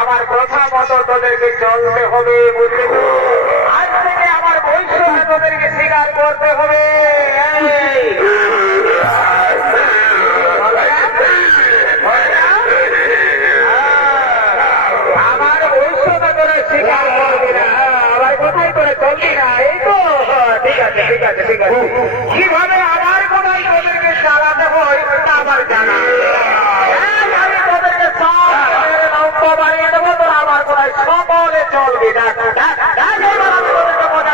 আমার কথা মতো তোদেরকে চলতে হবে, বুঝলি তো? আজ থেকে আমার বৈষম্য তোদেরকে স্বীকার করতে হবে। আমার বৈষম্য তোরা স্বীকার করবি না, আমার কোথায় করে চলবি না, এই তো? ঠিক আছে ঠিক আছে ঠিক আছে। কিভাবে আমার কোথায় তোদেরকে চালাতে হয় তা আমার জানা। আমি তোদেরকে সব বাড়িয়ে দেবো, তোরা আমার কোথায় সকলে চলবি। দেখ দেখ দেখ, এবার আমি তোদেরকে মজা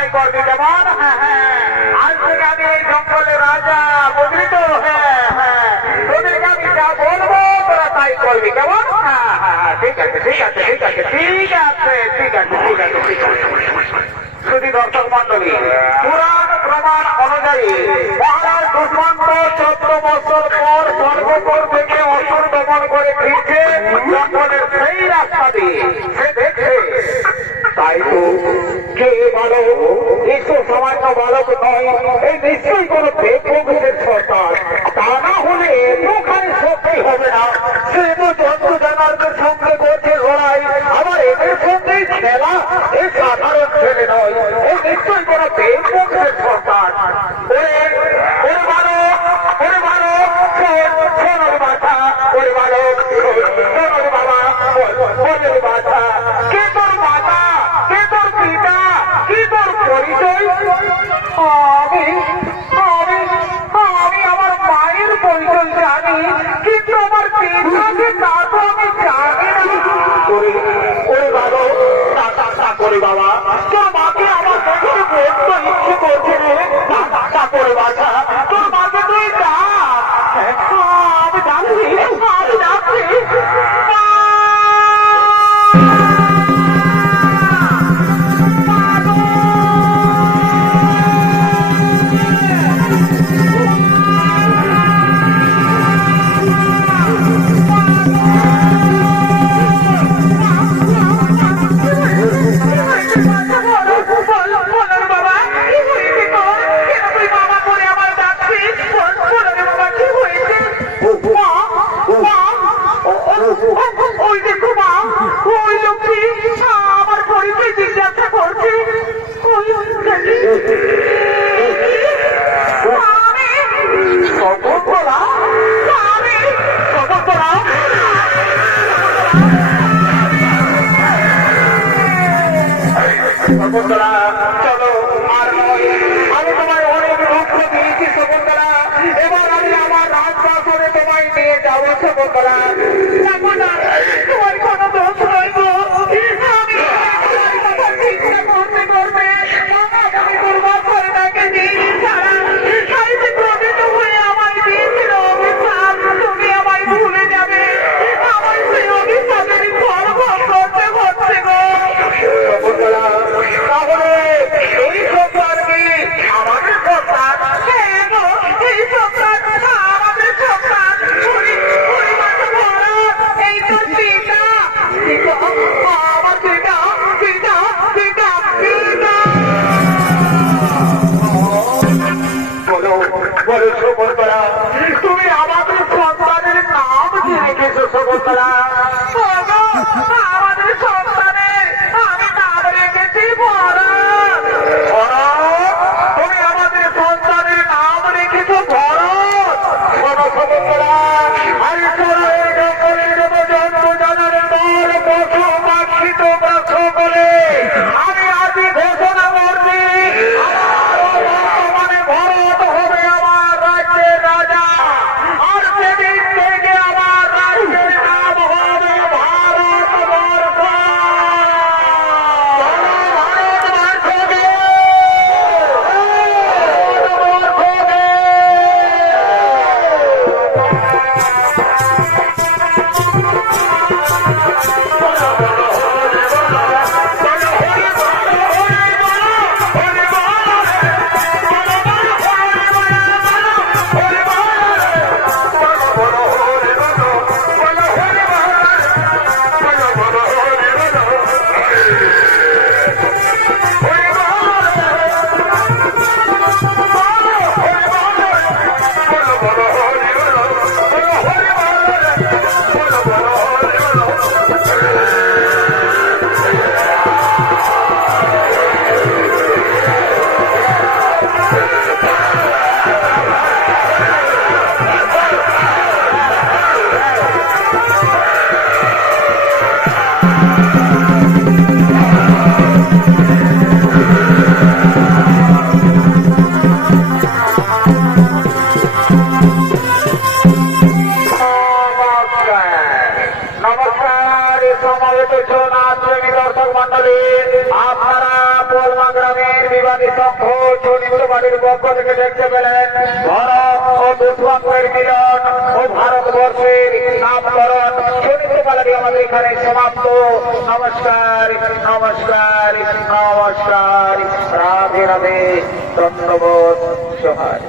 তাই করবি কেমন? হ্যাঁ হ্যাঁ, আজ থেকে আমি এই জঙ্গলের রাজা, বুঝলি তো? হ্যাঁ হ্যাঁ, তোদেরকে আমি যা বলবো তোরা তাই করবি কেমন? হ্যাঁ হ্যাঁ, ঠিক আছে ঠিক আছে ঠিক আছে ঠিক আছে ঠিক আছে ঠিক আছে ঠিক আছে। শুধু দর্শক মন্ডলী, পুরাণ প্রমাণ অনুযায়ী মহারাজ দুষ্মন্ত 14 বছর পর স্বর্গপুর থেকে অসুর দমন করে ফিরছে জঙ্গলের সেই রাস্তা দিয়ে। সে দেখছে, তাই তো কে বালক, এসো সামান্য বালক নয়, এই নিশ্চয়ই কোন বেগের সরকার। তা না হলে এতখানি সত্যি হবে না। সে তো জন্তু জানারদের সঙ্গে করছে লড়াই, আবার এদের সঙ্গেই খেলা। এই সাধারণ ছেলে নয়, এই নিশ্চয়ই কোন বেগের সরকার। ওরে বালক, ওরে বালক, শোনো বাছা, ওরে বালক, শোনো বাবা, বলে বাছা, কে তোর মাতা, কে তোর পিতা, কি তোর পরিচয়? আমি আমি আমি আমার মায়ের পরিচয় জানি, কিন্তু আমার পিতাকে তা তো আমি জানি না। ওরে বালক, তা করে বাবা, তোর মাকে আমার দেখে বড্ড ইচ্ছে করছে রে। তা করে বাছা, তোর মাকে তুই ডাক। আমি ডাকছি, আমি ডাকছি। ওই দেখো মা, ওই লোকটি আমার পরিচয় জিজ্ঞাসা করছে। শকুন্তলা, শকুন্তলা, শকুন্তলা, চলো আর নয়, আমি তোমায় অনেক দুঃখ দিয়েছি শকুন্তলা, এবার আমি আমার রাজবাসরে তোমায় নিয়ে যাবো শকুন্তলা। তোমার কোনো দোষ নয় গো, আমি চিন্তা করতে করতে আমি দুর্বার করে তাকে দিই ছাড়া সাইতে প্রকৃত হয়ে আমায় দিয়েছিল অভিশাপ। তুমি আমায় ভুলে যাবে, আমার সেই অভিশাপের ফল ভোগ করতে হচ্ছে গো শকুন্তলা। তাহলে এই সন্তান কি আমাদের সন্তান? হ্যাঁ গো, এই সন্তান আমাদের সন্তান। এই তোর পিতা, আমার পিতা, পিতা, পিতা, পিতা। বলো বলো শকুন্তলা, তুমি আমাদের সন্তানের নাম কি রেখেছো শকুন্তলা? আমাদের সন্তানের আমি নাম রেখেছি ভরত। তুমি আমাদের সন্তানের নাম রেখেছো ভরত। শোনো শকুন্তলা, আমি শোনো, এই জঙ্গলের যত জন্তু জানার দল পশু বিবাদী সংঘ চরিত্রবাদীর পক্ষ থেকে দেখতে পেলেন ভারত ও দুষ্পাঙ্গের মিলন ও ভারতবর্ষের নামকরণ চরিত্রবাদী আমাদের এখানে সমাপ্ত। নমস্কার নমস্কার নমস্কার, রাধে রাধে, ধন্যবাদ, সোহার।